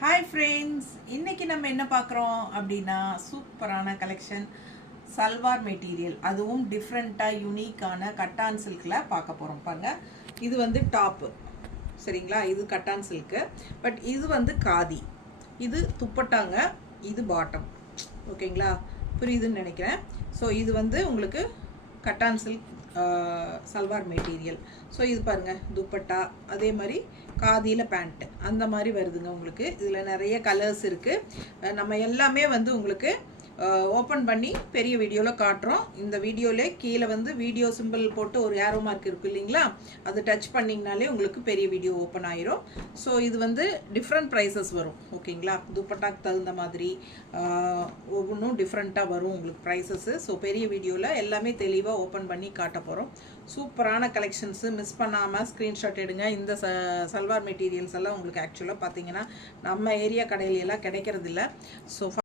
Hi friends, இன்னைக்கு நம்ம என்ன பார்க்குறோம் அப்படின்னா சூப்பரான கலெக்ஷன் சல்வார் மெட்டீரியல், அதுவும் டிஃப்ரெண்ட்டாக யூனிக்கான கட்டான் சில்கில் பார்க்க போகிறோம். பாருங்க, இது வந்து டாப்பு, சரிங்களா? இது கட்டான் சில்க்கு, பட் இது வந்து காதி, இது துப்பட்டாங்க, இது பாட்டம். ஓகேங்களா? புரியுதுன்னு நினைக்கிறேன். ஸோ இது வந்து உங்களுக்கு கட்டான் சில்க் சல்வார் மெட்டீரியல். ஸோ இது பாருங்கள், துப்பட்டா, அதே மாதிரி காதியில் பேண்ட்டு, அந்த மாதிரி வருதுங்க உங்களுக்கு. இதில் நிறைய கலர்ஸ் இருக்குது. நம்ம எல்லாமே வந்து உங்களுக்கு ஓப்பன் பண்ணி பெரிய வீடியோவில் காட்டுறோம். இந்த வீடியோவில் கீழே வந்து வீடியோ சிம்பிள் போட்டு ஒரு ஏரோ மார்க் இருக்குது இல்லைங்களா, அது டச் பண்ணிங்கனாலே உங்களுக்கு பெரிய வீடியோ ஓப்பன் ஆயிரும். ஸோ இது வந்து டிஃப்ரெண்ட் ப்ரைஸஸ் வரும். ஓகேங்களா? துப்பட்டாக்கு தகுந்த மாதிரி ஒவ்வொன்றும் டிஃப்ரெண்ட்டாக வரும் உங்களுக்கு ப்ரைஸஸ்ஸு. ஸோ பெரிய வீடியோவில் எல்லாமே தெளிவாக ஓப்பன் பண்ணி காட்ட போகிறோம். சூப்பரான கலெக்ஷன்ஸு, மிஸ் பண்ணாமல் ஸ்க்ரீன்ஷாட் எடுங்க. இந்த சல்வார் மெட்டீரியல்ஸ் எல்லாம் உங்களுக்கு ஆக்சுவலாக பார்த்தீங்கன்னா நம்ம ஏரியா கடையிலெல்லாம் கிடைக்கிறதில்ல. ஸோ